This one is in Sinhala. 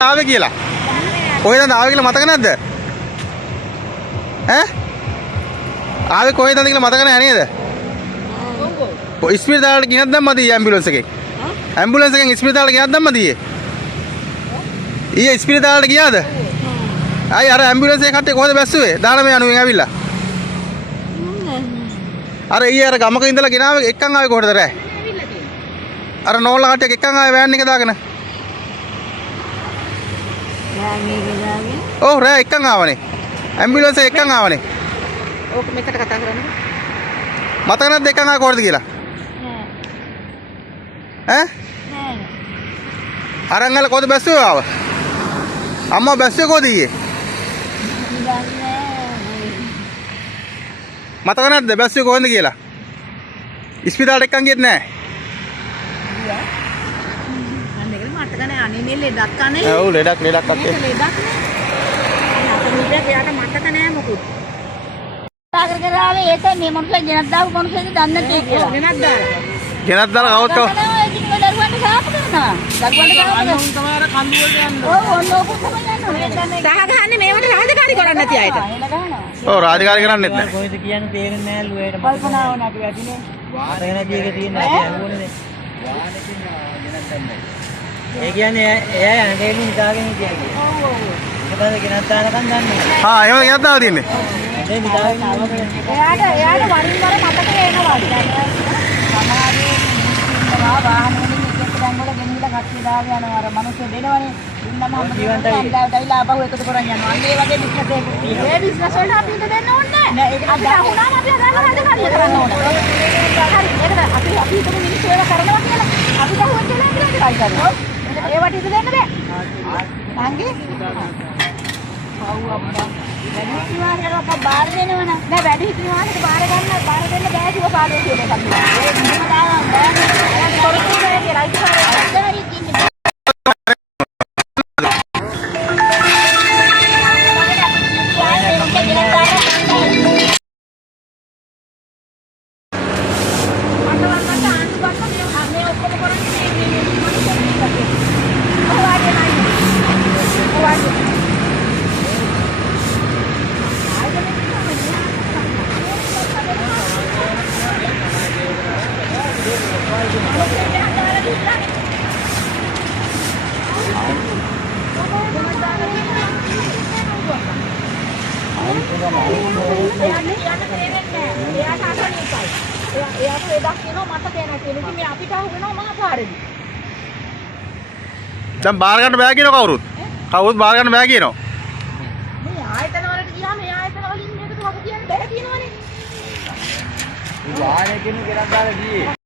ආවේ කියලා. කොහෙන්ද ආවේ කියලා මතක නැද්ද? ඈ? ආවේ කොහෙන්ද කියලා මතක නැහැ නේද? ඔව්. ඉස්පිරිතාලට ගෙනත් දැම්මද ඊයේ ඇම්බියුලන්ස් එකෙන්? ඇම්බියුලන්ස් එකෙන් ඉස්පිරිතාලට ගෙනත් දැම්මද ඊයේ? ඊයේ ඉස්පිරිතාලට ගියාද? අය අර ඇම්බියුලන්ස් එක කට්ටිය කොහෙද බැස්සුවේ? 19 යනුවෙන් ඇවිල්ලා. අර ඊයේ අර ගමක ඉඳලා ගෙනාවේ එක්කන් ආවේ කොහෙද රෑ? අර නෝල්ලා කට්ටියක් එක්කන් ආවේ වෑන් එක දාගෙන. ඔව් රෑ එක්කන් ආවනේ. ඇම්බියුලන්ස් එක එක්කන් ආවනේ. ඕක මෙතන කතා කරන්නේ. මතක නැද්ද එක්කන් ආවේ කොහෙද කියලා? ඈ? නෑ. අරන් ගාලා කොහෙද බැස්සුවේ ආව? අම්මා බැස්සුවේ කොහෙද ඊයේ? මතක නැද්ද බැස්සුවේ කොහෙන්ද කියලා? ඉස්පිතාලට එක්කන් ගියෙත් නෑ. අන්නේකල මතක නෑ අනේ මේ ලෙඩක් කනේ. ඔව් ලෙඩක් අත්තේ. ලෙඩක් නේ. අපිට එයාට මතක නෑ මොකුත්. සාගර කරාවේ ඒක මේ මොනසෙ ගෙනත් දාපු මොනසෙද දන්නේ නැති කියලා. ගෙනත් දාලා. ගෙනත් දාලා කවුද? දරුවන්ට සාප කරනවා. දරුවන්ට සාප කරනවා. උන් තමයි අර කන්දු වලට යන්නේ. ඔව් ඔන්න ඕක තමයි යන්නේ. සහ ගහන්නේ මේවට රාජකාරී කරන්නේ නැති අයට. ඔව් රාජකාරී කරන්නේත් නැහැ. කොහෙද කියන්නේ තේරෙන්නේ නැහැ ලුවේට කල්පනාව නැති වැඩිනේ. වාහන නැති එක තියෙන නැති ඕනේ වාහනකින් ගෙනත් දැම්මයි ඒ කියන්නේ එයා යන්නේ හිතාගෙන හිටියා කියන්නේ ඔව් ඔව් ඒකද ගෙනත් දානකම් දන්නේ හා එහෙම ගෙනත් දාලා තියන්නේ. ඒ හිතාගෙන එයාට වරින් වර මතක වෙනවා. සමහරේ ඉන්නවා වාහන වලින් එක එක තැන් වල ගෙනිලා කට්ටිය දාගෙන යනවා. අර මිනිස්සු දෙනවනේ. ඉන්නම අම්මලා ඩයිලා ආපහු එකතු කරන් යනවා. අන්න ඒ වගේ බිස්නස් එකක්. ඒ බිස්නස් වලට අපි ඉඳ දෙන්න ඕනේ නැහැ. ඒක අපිට අහුණාම අපි හදාගන්න රාජකාරිය කරන්න ඕනේ. හරි. ඒකද අපි හිතමු මිනිස්සු ඒවා කරනවා කියලා. අපිට අහුවෙන් කියලා ඉඳලා කරනවා. ඒවට ඉඳ දෙන්න බෑ. නංගි. ආව් අප්පා. වැඩි හිතනවාට බාර දෙනවනම් නෑ වැඩි හිතනවාට බාර දෙන්න බාර දෙන්න බෑ කිව්ව කාලේ කියලා එකක්. ඒක මම දානවා බෑ. ඒක තොරතුරු බෑ කියලා ඉතින් හරි ඉන්නේ. දැන් බාර ගන්න බෑ කියනවා කවුරුත්. කවුරුත් බාර ගන්න බෑ කියනවා. මේ ආයතන වලට ගියාම මේ ආයතන වලින් මේකට වග කියන්න බෑ කියනවනේ. වාහනකින් ගෙනත් දාලා ගියේ